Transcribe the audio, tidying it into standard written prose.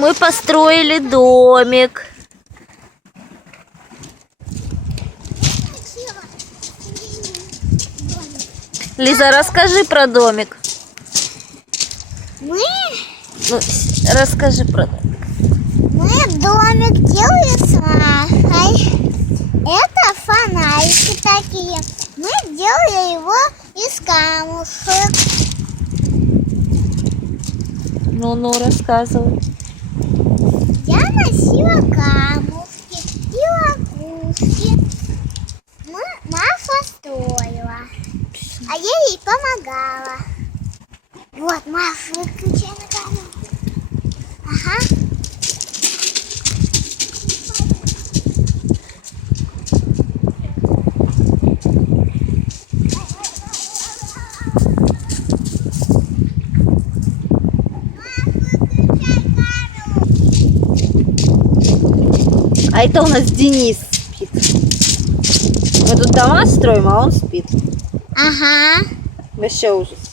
мы построили домик. Лиза, расскажи про домик. Мы Расскажи про домик. домик делаем с Машей. Это фонарики такие. Мы делали его из камушек. Ну, рассказывай. Я носила камушки и ловушки. Маша строила, а я ей помогала. Вот, Маша, выключай на камеру. Ага. А это у нас Денис спит. Мы тут дома строим, а он спит. Ага. Вообще ужас.